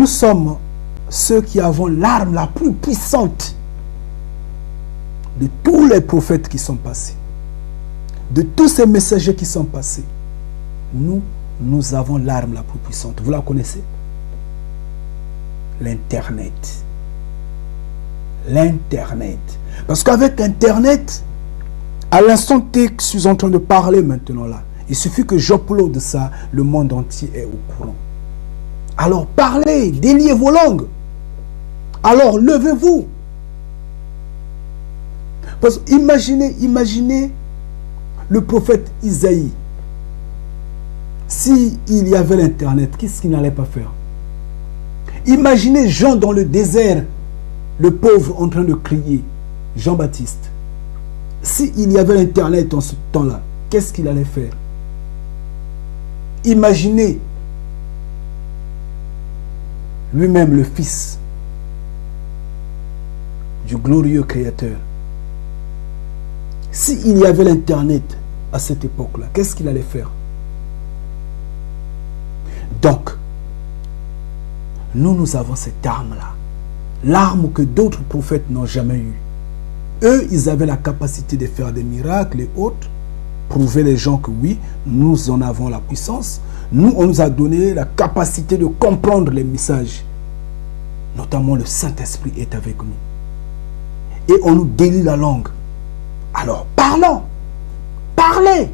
Nous sommes ceux qui avons l'arme la plus puissante de tous les prophètes qui sont passés, de tous ces messagers qui sont passés. Nous avons l'arme la plus puissante. Vous la connaissez? L'Internet. L'Internet. Parce qu'avec Internet, à l'instant T que je suis en train de parler maintenant là, il suffit que j'upload ça, le monde entier est au courant. Alors parlez, déliez vos langues. Alors levez-vous. Parce que imaginez le prophète Isaïe. S'il y avait l'Internet, qu'est-ce qu'il n'allait pas faire? Imaginez Jean dans le désert, le pauvre en train de crier, Jean-Baptiste. S'il y avait l'Internet en ce temps-là, qu'est-ce qu'il allait faire? Imaginez lui-même le Fils du glorieux Créateur. S'il y avait l'Internet à cette époque-là, qu'est-ce qu'il allait faire? Donc, nous avons cette arme-là. L'arme que d'autres prophètes n'ont jamais eue. Eux, ils avaient la capacité de faire des miracles et autres, prouver les gens que oui, nous en avons la puissance. Nous, on nous a donné la capacité de comprendre les messages. Notamment, le Saint-Esprit est avec nous. Et on nous délie la langue. Alors, parlons. Parlez.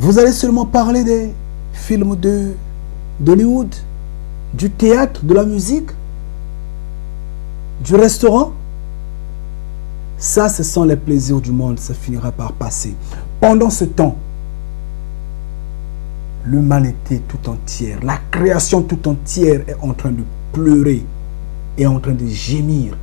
Vous allez seulement parler des films d'Hollywood, du théâtre, de la musique, du restaurant. Ça, ce sont les plaisirs du monde. Ça finira par passer. Pendant ce temps, l'humanité tout entière, la création tout entière est en train de pleurer, est en train de gémir.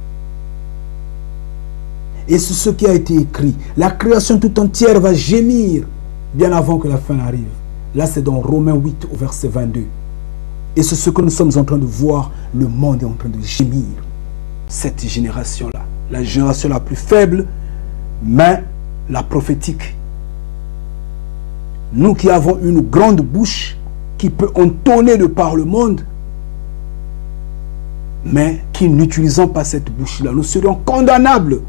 Et c'est ce qui a été écrit. La création tout entière va gémir bien avant que la fin arrive. Là, c'est dans Romains 8 au verset 22. Et c'est ce que nous sommes en train de voir. Le monde est en train de gémir. Cette génération-là, la génération la plus faible, mais la prophétique. Nous qui avons une grande bouche qui peut entonner de par le monde, mais qui n'utilisons pas cette bouche-là, nous serions condamnables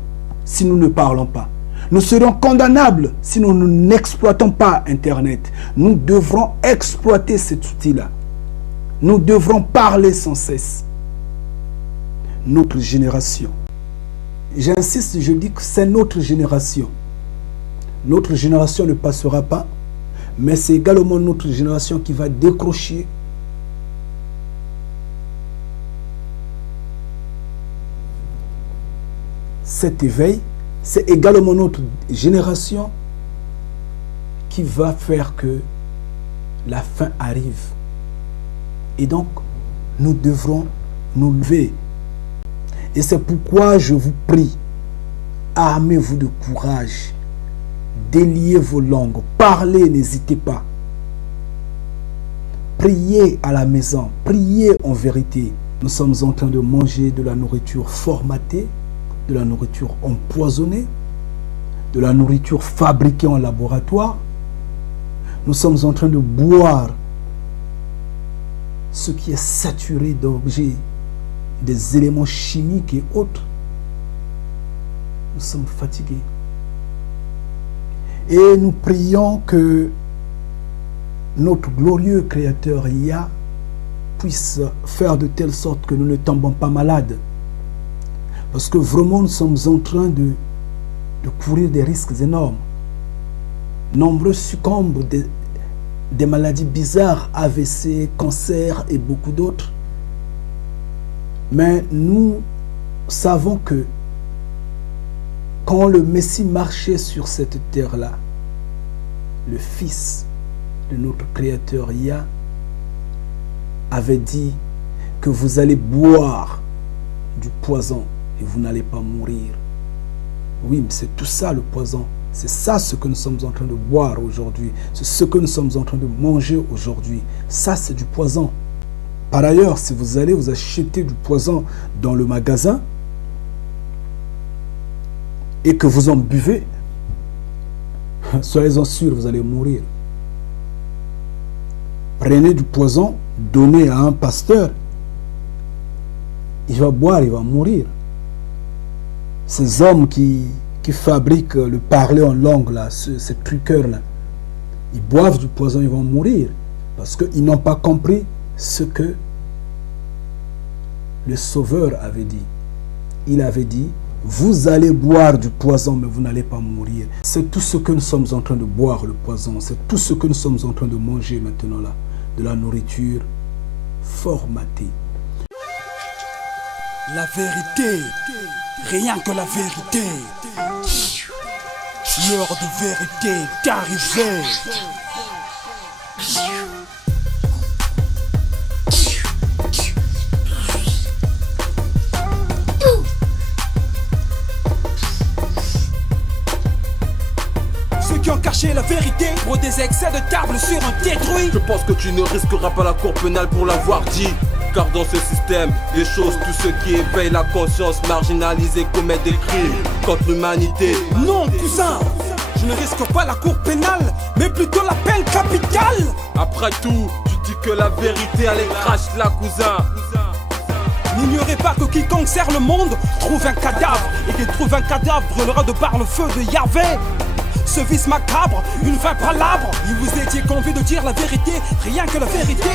si nous ne parlons pas. Nous serions condamnables si nous n'exploitons pas Internet. Nous devrons exploiter cet outil-là. Nous devrons parler sans cesse. Notre génération. J'insiste, je dis que c'est notre génération. Notre génération ne passera pas, mais c'est également notre génération qui va décrocher. Cet éveil, c'est également notre génération qui va faire que la fin arrive. Et donc, nous devrons nous lever. Et c'est pourquoi je vous prie, armez-vous de courage, déliez vos langues, parlez, n'hésitez pas. Priez à la maison, priez en vérité. Nous sommes en train de manger de la nourriture formatée, de la nourriture empoisonnée, de la nourriture fabriquée en laboratoire. Nous sommes en train de boire ce qui est saturé d'objets, des éléments chimiques et autres. Nous sommes fatigués. Et nous prions que notre glorieux Créateur Yah puisse faire de telle sorte que nous ne tombons pas malades. Parce que vraiment, nous sommes en train de courir des risques énormes. Nombreux succombent des maladies bizarres, AVC, cancer et beaucoup d'autres. Mais nous savons que quand le Messie marchait sur cette terre-là, le Fils de notre Créateur Yah avait dit que vous allez boire du poison et vous n'allez pas mourir. Oui, mais c'est tout ça le poison. C'est ça ce que nous sommes en train de boire aujourd'hui. C'est ce que nous sommes en train de manger aujourd'hui. Ça, c'est du poison. Par ailleurs, si vous allez vous acheter du poison dans le magasin et que vous en buvez, soyez-en sûrs, vous allez mourir. Prenez du poison, donnez à un pasteur, il va boire, il va mourir. Ces hommes qui fabriquent le parler en langue, là, ces truqueurs-là, ils boivent du poison, ils vont mourir. Parce qu'ils n'ont pas compris ce que le Sauveur avait dit. Il avait dit, vous allez boire du poison, mais vous n'allez pas mourir. C'est tout ce que nous sommes en train de boire, le poison. C'est tout ce que nous sommes en train de manger maintenant, là. De la nourriture formatée. La vérité, rien que la vérité. L'heure de vérité est arrivée. Ceux qui ont caché la vérité pour des excès de table sur un détruit. Je pense que tu ne risqueras pas la cour pénale pour l'avoir dit. Car dans ce système, les choses, tous ceux qui éveillent la conscience marginalisés commettent des crimes contre l'humanité. Non, cousin, je ne risque pas la cour pénale, mais plutôt la peine capitale. Après tout, tu dis que la vérité, elle est crash là, cousin. N'ignorez pas que quiconque sert le monde trouve un cadavre, et qui trouve un cadavre brûlera de par le feu de Yahvé. Ce vice macabre, une fin palabre. Il vous était convenu de dire la vérité, rien que la vérité.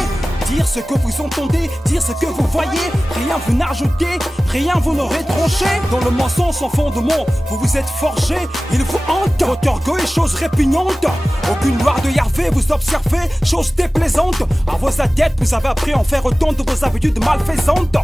Dire ce que vous entendez, dire ce que vous voyez. Rien vous n'ajoutez, rien vous n'aurez tranché. Dans le mensonge sans fondement, vous vous êtes forgé. Il vous hante, votre orgueil est chose répugnante. Aucune gloire de Yahvé, vous observez, chose déplaisante. À vos adeptes, vous avez appris à en faire autant de vos habitudes malfaisantes.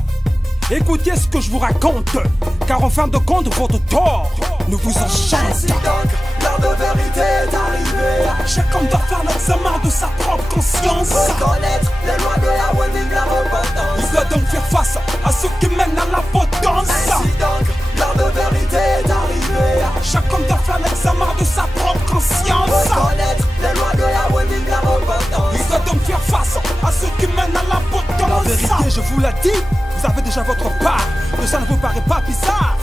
Écoutez ce que je vous raconte, car en fin de compte, votre tort ne vous enchante. Ainsi donc, l'heure de vérité est arrivée. Chaque homme doit faire l'examen de sa propre conscience. Reconnaître les lois de la web et la repentance. Il doit donc faire face à ceux qui mènent à la potence. Ainsi donc, l'heure de vérité est arrivée. Chaque homme doit faire l'examen de sa propre conscience. Reconnaître les lois de la web et la repentance. Il doit donc faire face à ceux qui mènent à la potence. La vérité, je vous l'ai dit, vous avez déjà votre part, que ça ne vous paraît pas bizarre.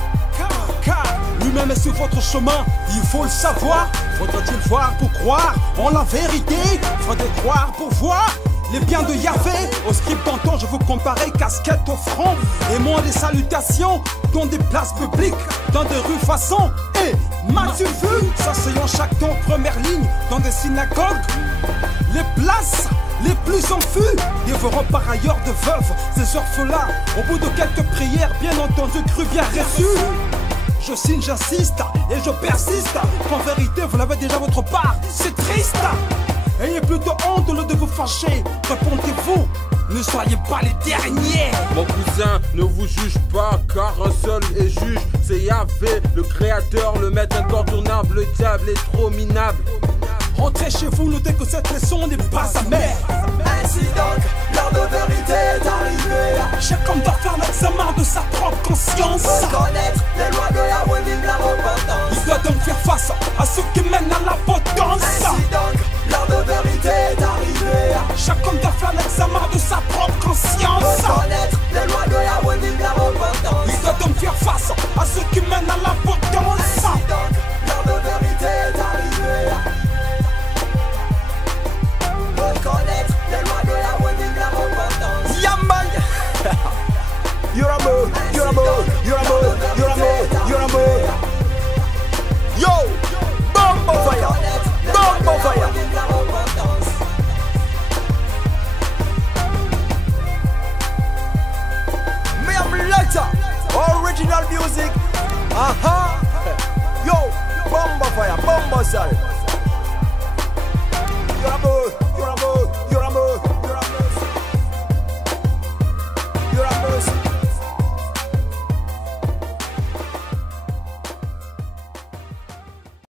Car lui-même est sur votre chemin, il faut le savoir. Faudra-t-il voir pour croire en la vérité? Faudrait croire pour voir les biens de Yahvé. Au script d'antan, je vous comparais casquette au front, aimant des salutations dans des places publiques, dans des rues façon. Et m'as-tu vu s'asseyant chaque temps première ligne dans des synagogues? Les places les plus en fût, dévorant par ailleurs de veuves, ces orphelins, au bout de quelques prières, bien entendu, cru bien reçu. Je signe, j'insiste et je persiste, qu'en vérité vous l'avez déjà votre part, c'est triste. Ayez plutôt honte au lieu de vous fâcher, répondez-vous, ne soyez pas les derniers. Mon cousin, ne vous juge pas, car un seul est juge, c'est Yahvé, le créateur, le maître incontournable, le diable est trop minable. Rentrez chez vous, notez que cette leçon n'est pas amère. Ainsi donc, l'heure de vérité est arrivée. Chaque homme doit faire l'examen de sa propre conscience. Reconnaître les lois de la web et la repentance. Il doit donc faire face à ceux qui mènent à la potence. Ainsi donc, l'heure de vérité est arrivée. Chaque homme doit faire l'examen de sa propre conscience. Reconnaître les lois de la web et la repentance. Il doit donc faire face à ceux qui mènent à la potence. Ainsi donc, l'heure de vérité est arrivée. Reconnaître les lois de la web et la repentance. Yaman! You're a move, you're a move, you're a move, you're a move, you're a move. Yo! Bomb on fire! Bomb on fire! Me am lighter! Original music! Aha! Yo! Bomb on fire! Bomb on fire!